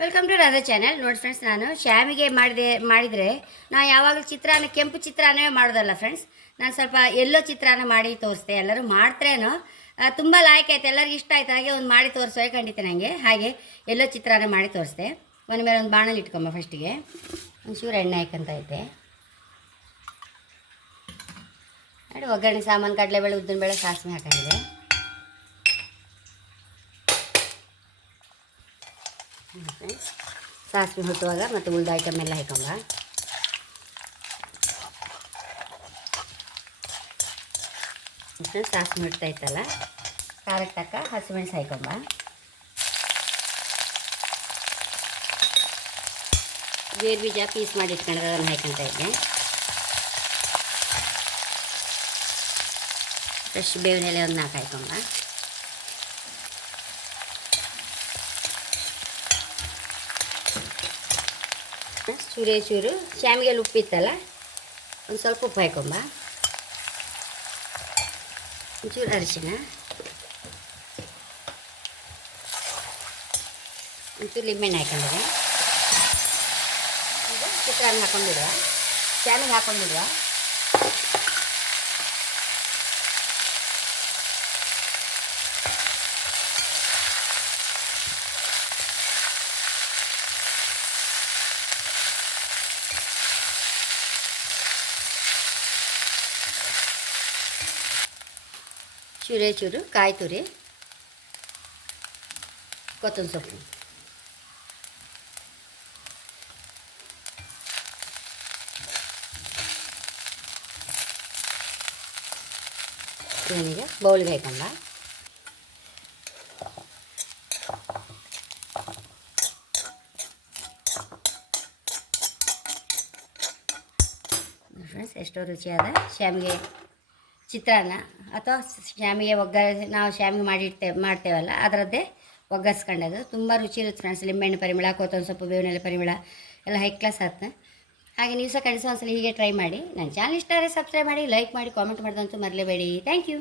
Welcome to Radha channel. ನೋಡಿ friends, ನಾನು ಶ್ಯಾಮಿಗೆ ಮಾಡಿದರೆ ನಾನು ಯಾವಾಗಲೂ ಚಿತ್ರಾನ್ನ ಕೆಂಪು ಚಿತ್ರಾನ್ನವೇ ಮಾಡೋದಲ್ಲ ಫ್ರೆಂಡ್ಸ್. ನಾನು ಸ್ವಲ್ಪ ಎಲ್ಲೋ ಚಿತ್ರಾನ್ನ ಮಾಡಿ ತೋರಿಸ್ದೆ. ಎಲ್ಲರೂ ಮಾಡ್ತ್ರೇನೋ ತುಂಬ ಲಾಯ್ಕ್ ಆಯ್ತು, ಎಲ್ಲರಿಗೂ ಇಷ್ಟ ಆಯ್ತು. ಹಾಗೆ ಒಂದು ಮಾಡಿ ತೋರಿಸೋ ಖಂಡಿತ ನನಗೆ. ಹಾಗೆ ಎಲ್ಲೋ ಚಿತ್ರಾನ್ನ ಮಾಡಿ ತೋರಿಸ್ದೆ. ಒಂದು ಮೇಲೆ ಒಂದು ಬಾಣಲ್ಲಿ ಇಟ್ಕೊಂಬ. ಫಸ್ಟಿಗೆ ಒಂಚೂರು ಎಣ್ಣೆ ಹಾಕಂತ ಐತೆ ನೋಡಿ. ಒಗ್ಗರಣೆ ಸಾಮಾನು ಕಡಲೆಬೇಳೆ, ಉದ್ದಿನಬೇಳೆ, ಸಾಸಿವೆ ಹಾಕೊಂಡಿದೆ. ಸಾಸಿವೆ ಹುಟ್ಟುವಾಗ ಮತ್ತು ಉಳಿದ ಐಟಮ್ ಎಲ್ಲ ಹಾಕೊಂಬ. ಸಾಸಿವೆ ಹುಡ್ತಾ ಇತ್ತಲ್ಲ, ಖಾರಕ್ಕೆ ತಕ್ಕ ಹಸಿಮೆಣಸು ಹಾಕೊಂಬ. ಗೇರು ಬೀಜ ಪೀಸ್ ಮಾಡಿ ಇಟ್ಕೊಂಡ್ರೆ ಅದನ್ನು ಹಾಕೊಂತ ಇದ್ದೆ. ಫ್ರೆಶ್ ಬೇವಿನ ಎಲೆ ಒಂದು 4 ಹಾಕೊಂಬ. ಚೂರು ಶ್ಯಾಮಿಗೆ ಉಪ್ಪಿತ್ತಲ್ಲ, ಒಂದು ಸ್ವಲ್ಪ ಉಪ್ಪು ಹಾಕೊಂಬ. ಒಂಚೂರು ಅರಿಶಿನ, ಒಂಚೂರು ಲಿಂಬೆಣ್ಣೆ ಹಾಕೊಂಡಿದೆ. ಈಗ ಚಿತ್ರಾನ್ನ ಹಾಕೊಂಡಿಡುವ, ಶ್ಯಾಮಿಗೆ ಹಾಕೊಂಡಿಡುವ. ಚೂರು ಕಾಯಿ ತುರಿ, ಕೊತ್ತಂಬರಿ ಸೊಪ್ಪು, ಏನಿಗೆ ಬೌಲ್ಗೆ ಹಾಕೊಂಡ. ಫ್ರೆಂಡ್ಸ್, ಎಷ್ಟೋ ರುಚಿಯಾದ ಶ್ಯಾಮಿಗೆ ಚಿತ್ರಾನ್ನ ಅಥವಾ ಶ್ಯಾಮಿಗೆ ನಾವು ಶ್ಯಾಮಿಗೆ ಮಾಡ್ತೇವಲ್ಲ ಅದರದ್ದೇ ಒಗ್ಗರಿಸ್ಕೊಂಡದು ತುಂಬ ರುಚಿ ಇರುತ್ತೆ ಫ್ರೆಂಡ್ಸ್. ಲಿಂಬೆಹಣ್ಣು ಪರಿಮಳ, ಕೊತ್ತಂಬರಿ ಸೊಪ್ಪು, ಬೇವಿನೆಲೆ ಪರಿಮಳ ಎಲ್ಲ ಹೈ ಕ್ಲಾಸ್ ಆಗುತ್ತೆ. ಹಾಗೆ ನೀವು ಸಹ ಕಳಿಸೋ ಒಂದ್ಸಲ ಹೀಗೆ ಟ್ರೈ ಮಾಡಿ. ನನ್ನ ಚಾನಲ್ ಇಷ್ಟ ಆದರೆ ಸಬ್ಸ್ಕ್ರೈಬ್ ಮಾಡಿ, ಲೈಕ್ ಮಾಡಿ, ಕಾಮೆಂಟ್ ಮಾಡೋದಂತೂ ಮರಲೇಬೇಡಿ. Thank you.